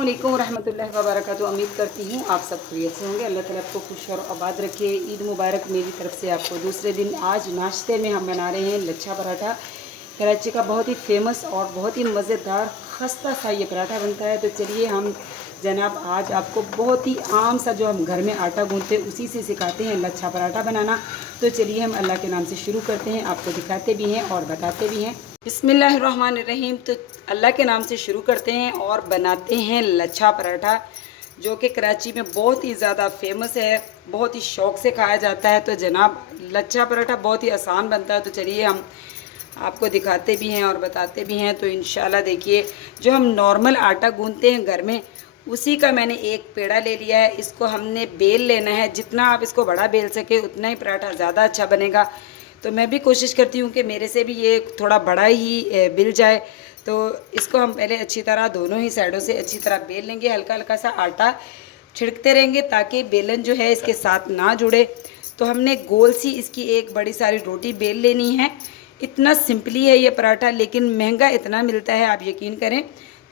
अस्सलामुअलैकुम रहमतुल्लाहि व बरकातुहू। उम्मीद करती हूँ आप सब खैरियत से होंगे। अल्लाह ताला आपको खुश और आबाद रखे। ईद मुबारक मेरी तरफ से आपको। दूसरे दिन आज नाश्ते में हम बना रहे हैं लच्छा पराठा। कराची का बहुत ही फेमस और बहुत ही मज़ेदार खस्ता सा ये पराठा बनता है। तो चलिए हम जनाब आज आपको बहुत ही आम सा जो हम घर में आटा गूँथते उसी से सिखाते हैं लच्छा पराठा बनाना। तो चलिए हम अल्लाह के नाम से शुरू करते हैं, आपको दिखाते भी हैं और बताते भी हैं। बिस्मिल्लाहिर्रहमानिर्रहीम। तो अल्लाह के नाम से शुरू करते हैं और बनाते हैं लच्छा पराठा, जो कि कराची में बहुत ही ज़्यादा फेमस है, बहुत ही शौक़ से खाया जाता है। तो जनाब लच्छा पराठा बहुत ही आसान बनता है। तो चलिए हम आपको दिखाते भी हैं और बताते भी हैं। तो इंशाल्लाह देखिए, जो हम नॉर्मल आटा गूँथते हैं घर में उसी का मैंने एक पेड़ा ले लिया है। इसको हमने बेल लेना है, जितना आप इसको बड़ा बेल सके उतना ही पराठा ज़्यादा अच्छा बनेगा। तो मैं भी कोशिश करती हूँ कि मेरे से भी ये थोड़ा बड़ा ही बिल जाए। तो इसको हम पहले अच्छी तरह दोनों ही साइडों से अच्छी तरह बेल लेंगे। हल्का हल्का सा आटा छिड़कते रहेंगे ताकि बेलन जो है इसके साथ ना जुड़े। तो हमने गोल सी इसकी एक बड़ी सारी रोटी बेल लेनी है। इतना सिंपली है ये पराठा, लेकिन महंगा इतना मिलता है, आप यकीन करें।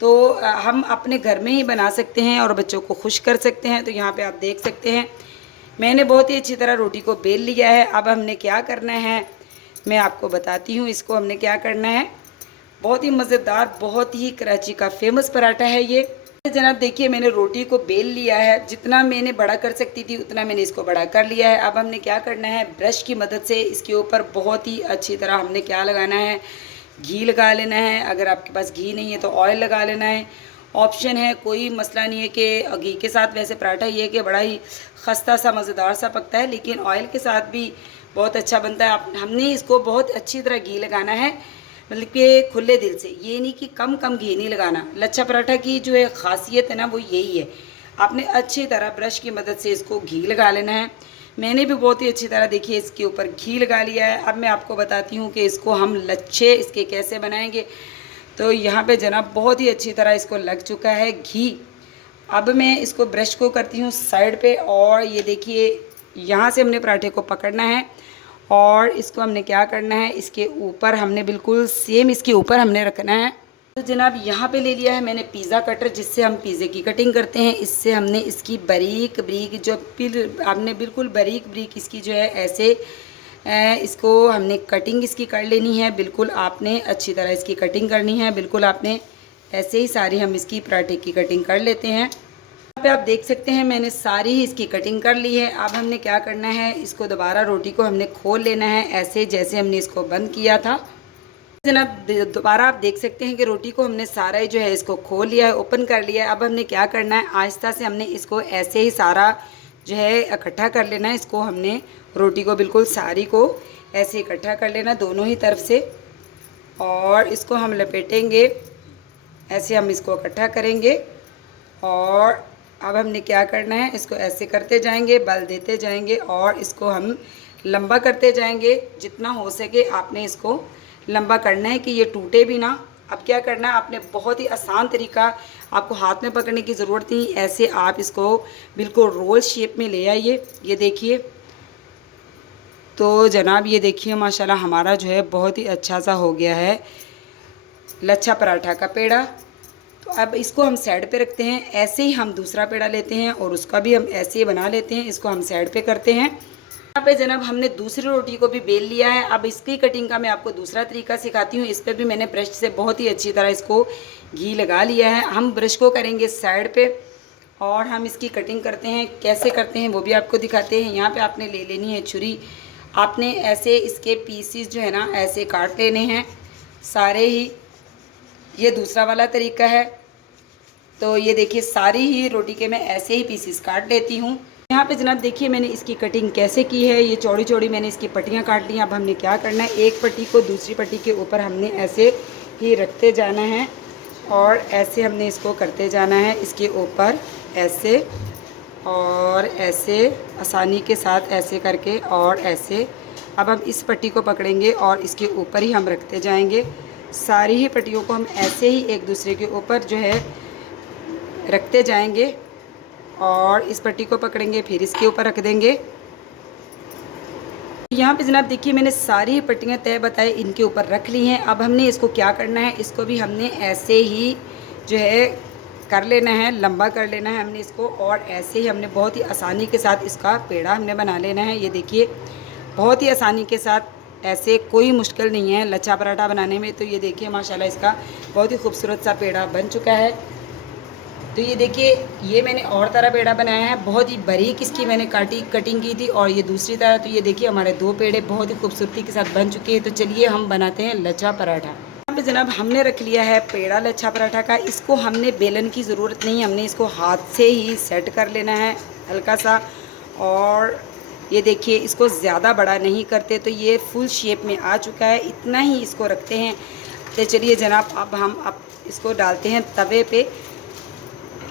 तो हम अपने घर में ही बना सकते हैं और बच्चों को खुश कर सकते हैं। तो यहाँ पे आप देख सकते हैं मैंने बहुत ही अच्छी तरह रोटी को बेल लिया है। अब हमने क्या करना है मैं आपको बताती हूँ। इसको हमने क्या करना है, बहुत ही मज़ेदार, बहुत ही कराची का फेमस पराठा है ये। जनाब देखिए मैंने रोटी को बेल लिया है, जितना मैंने बड़ा कर सकती थी उतना मैंने इसको बड़ा कर लिया है। अब हमने क्या करना है, ब्रश की मदद से इसके ऊपर बहुत ही अच्छी तरह हमने क्या लगाना है, घी लगा लेना है। अगर आपके पास घी नहीं है तो ऑयल लगा लेना है, ऑप्शन है, कोई मसला नहीं है कि घी के साथ। वैसे पराठा ये है कि बड़ा ही खस्ता सा मज़ेदार सा पकता है, लेकिन ऑयल के साथ भी बहुत अच्छा बनता है। हमने इसको बहुत अच्छी तरह घी लगाना है, मतलब कि खुले दिल से, ये नहीं कि कम कम घी नहीं लगाना। लच्छा पराठा की जो है ख़ासियत है ना वो यही है। आपने अच्छी तरह ब्रश की मदद से इसको घी लगा लेना है। मैंने भी बहुत ही अच्छी तरह देखिए इसके ऊपर घी लगा लिया है। अब मैं आपको बताती हूँ कि इसको हम लच्छे इसके कैसे बनाएंगे। तो यहाँ पे जनाब बहुत ही अच्छी तरह इसको लग चुका है घी। अब मैं इसको ब्रश को करती हूँ साइड पे, और ये देखिए यहाँ से हमने पराठे को पकड़ना है और इसको हमने क्या करना है, इसके ऊपर हमने बिल्कुल सेम इसके ऊपर हमने रखना है। तो जनाब यहाँ पे ले लिया है मैंने पिज़्ज़ा कटर, जिससे हम पिज़्ज़े की कटिंग करते हैं। इससे हमने इसकी बारीक बारीक जो हमने बिल्कुल बारीक बारीक इसकी जो है ऐसे इसको हमने कटिंग इसकी कर लेनी है। बिल्कुल आपने अच्छी तरह इसकी कटिंग करनी है। बिल्कुल आपने ऐसे ही सारी हम इसकी पराठे की कटिंग कर लेते हैं। यहाँ पे आप देख सकते हैं मैंने सारी ही इसकी कटिंग कर ली है। अब हमने क्या करना है, इसको दोबारा रोटी को हमने खोल लेना है, ऐसे जैसे हमने इसको बंद किया था। जनाब दोबारा आप देख सकते हैं कि रोटी को हमने सारा ही जो है इसको खोल लिया है, ओपन कर लिया है। अब हमने क्या करना है, आहिस्ता से हमने इसको ऐसे ही सारा जो है इकट्ठा कर लेना है। इसको हमने रोटी को बिल्कुल सारी को ऐसे इकट्ठा कर लेना दोनों ही तरफ से, और इसको हम लपेटेंगे, ऐसे हम इसको इकट्ठा करेंगे। और अब हमने क्या करना है, इसको ऐसे करते जाएंगे, बल देते जाएंगे और इसको हम लंबा करते जाएंगे। जितना हो सके आपने इसको लंबा करना है कि ये टूटे भी ना। अब क्या करना है, आपने बहुत ही आसान तरीका, आपको हाथ में पकड़ने की ज़रूरत नहीं, ऐसे आप इसको बिल्कुल रोल शेप में ले आइए। ये देखिए, तो जनाब ये देखिए माशाल्लाह हमारा जो है बहुत ही अच्छा सा हो गया है लच्छा पराठा का पेड़ा। तो अब इसको हम साइड पे रखते हैं। ऐसे ही हम दूसरा पेड़ा लेते हैं और उसका भी हम ऐसे ही बना लेते हैं। इसको हम साइड पे करते हैं। यहाँ पे जनाब हमने दूसरी रोटी को भी बेल लिया है। अब इसकी कटिंग का मैं आपको दूसरा तरीका सिखाती हूँ। इस पर भी मैंने ब्रश से बहुत ही अच्छी तरह इसको घी लगा लिया है। हम ब्रश को करेंगे साइड पे और हम इसकी कटिंग करते हैं। कैसे करते हैं वो भी आपको दिखाते हैं। यहाँ पर आपने ले लेनी है छुरी। आपने ऐसे इसके पीसीस जो है ना ऐसे काट लेने हैं सारे ही। ये दूसरा वाला तरीका है। तो ये देखिए सारी ही रोटी के मैं ऐसे ही पीसीस काट लेती हूँ। यहाँ पे जनाब देखिए मैंने इसकी कटिंग कैसे की है। ये चौड़ी चौड़ी मैंने इसकी पट्टियाँ काट ली। अब हमने क्या करना है, एक पट्टी को दूसरी पट्टी के ऊपर हमने ऐसे ही रखते जाना है और ऐसे हमने इसको करते जाना है, इसके ऊपर ऐसे और ऐसे आसानी के साथ ऐसे करके और ऐसे। अब हम इस पट्टी को पकड़ेंगे और इसके ऊपर ही हम रखते जाएंगे। सारी ही पट्टियों को हम ऐसे ही एक दूसरे के ऊपर जो है रखते जाएंगे और इस पट्टी को पकड़ेंगे, फिर इसके ऊपर रख देंगे। यहाँ पे जनाब देखिए मैंने सारी पट्टियाँ तय बताए इनके ऊपर रख ली हैं। अब हमने इसको क्या करना है, इसको भी हमने ऐसे ही जो है कर लेना है, लंबा कर लेना है हमने इसको, और ऐसे ही हमने बहुत ही आसानी के साथ इसका पेड़ा हमने बना लेना है। ये देखिए बहुत ही आसानी के साथ, ऐसे कोई मुश्किल नहीं है लच्छा पराठा बनाने में। तो ये देखिए माशाल्लाह इसका बहुत ही खूबसूरत सा पेड़ा बन चुका है। तो ये देखिए ये मैंने और तरह पेड़ा बनाया है, बहुत ही बारीक इसकी मैंने कटिंग की थी, और ये दूसरी तरह। तो ये देखिए हमारे दो पेड़े बहुत ही खूबसूरती के साथ बन चुके हैं। तो चलिए हम बनाते हैं लच्छा पराठा। यहाँ पे जनाब हमने रख लिया है पेड़ा लच्छा पराठा का। इसको हमने बेलन की ज़रूरत नहीं, हमने इसको हाथ से ही सेट कर लेना है हल्का सा। और ये देखिए इसको ज़्यादा बड़ा नहीं करते, तो ये फुल शेप में आ चुका है, इतना ही इसको रखते हैं। तो चलिए जनाब अब इसको डालते हैं तवे पे।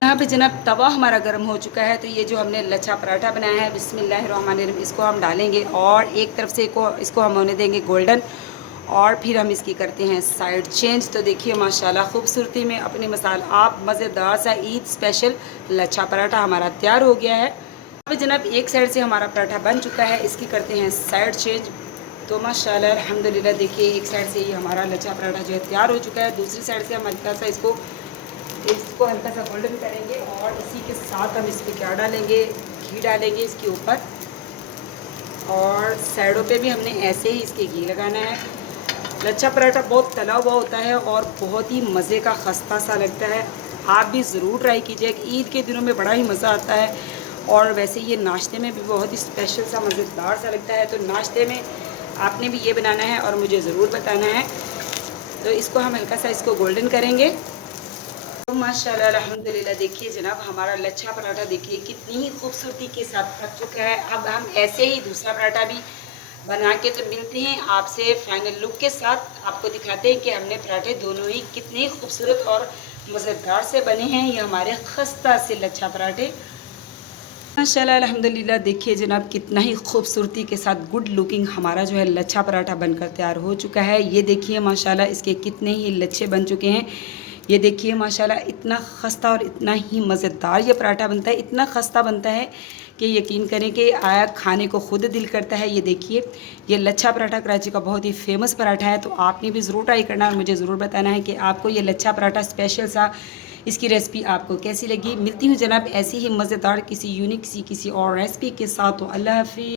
यहाँ पे जनाब तवा हमारा गर्म हो चुका है। तो ये जो हमने लच्छा पराठा बनाया है, बिस्मिल्लाहिर्रहमानिर्रहीम, इसको हम डालेंगे और एक तरफ से इसको हम होने देंगे गोल्डन, और फिर हम इसकी करते हैं साइड चेंज। तो देखिए माशाल्लाह खूबसूरती में अपने मसाला आप मज़ेदार सा ईद स्पेशल लच्छा पराठा हमारा तैयार हो गया है। अब जनाब एक साइड से हमारा पराठा बन चुका है, इसकी करते हैं साइड चेंज। तो माशाल्लाह अल्हम्दुलिल्लाह देखिए एक साइड से ही हमारा लच्छा पराठा जो है तैयार हो चुका है। दूसरी साइड से हम हल्का सा इसको हल्का सा गोल्डन करेंगे, और इसी के साथ हम इस पर क्या डालेंगे, घी डालेंगे इसके ऊपर, और साइडों पे भी हमने ऐसे ही इसके घी लगाना है। लच्छा पराठा बहुत तला हुआ होता है और बहुत ही मज़े का खस्ता सा लगता है। आप भी ज़रूर ट्राई कीजिएगा, ईद के दिनों में बड़ा ही मज़ा आता है, और वैसे ये नाश्ते में भी बहुत ही स्पेशल सा मज़ेदार सा लगता है। तो नाश्ते में आपने भी ये बनाना है और मुझे ज़रूर बताना है। तो इसको हम हल्का सा इसको गोल्डन करेंगे। तो माशाल्लाह अल्हम्दुलिल्लाह देखिए जनाब हमारा लच्छा पराठा देखिए कितनी ही खूबसूरती के साथ पक चुका है। अब हम ऐसे ही दूसरा पराठा भी बना के तो मिलते हैं आपसे फाइनल लुक के साथ। आपको दिखाते हैं कि हमने पराठे दोनों ही कितने खूबसूरत और मज़ेदार से बने हैं। ये हमारे खस्ता से लच्छा पराठे माशाल्लाह अल्हम्दुलिल्लाह देखिए जनाब कितना ही खूबसूरती के साथ गुड लुकिंग हमारा जो है लच्छा पराठा बनकर तैयार हो चुका है। ये देखिए माशाल्लाह इसके कितने ही लच्छे बन चुके हैं। ये देखिए माशाल्लाह इतना खस्ता और इतना ही मज़ेदार ये पराठा बनता है, इतना खस्ता बनता है कि यकीन करें कि आया खाने को खुद दिल करता है। ये देखिए ये लच्छा पराठा कराची का बहुत ही फेमस पराठा है। तो आपने भी ज़रूर ट्राई करना और मुझे ज़रूर बताना है कि आपको ये लच्छा पराठा स्पेशल सा इसकी रेसिपी आपको कैसी लगी। मिलती हूँ जनाब ऐसी ही मज़ेदार किसी यूनिक सी किसी और रेसिपी के साथ। तो अल्लाह हाफ़िज़।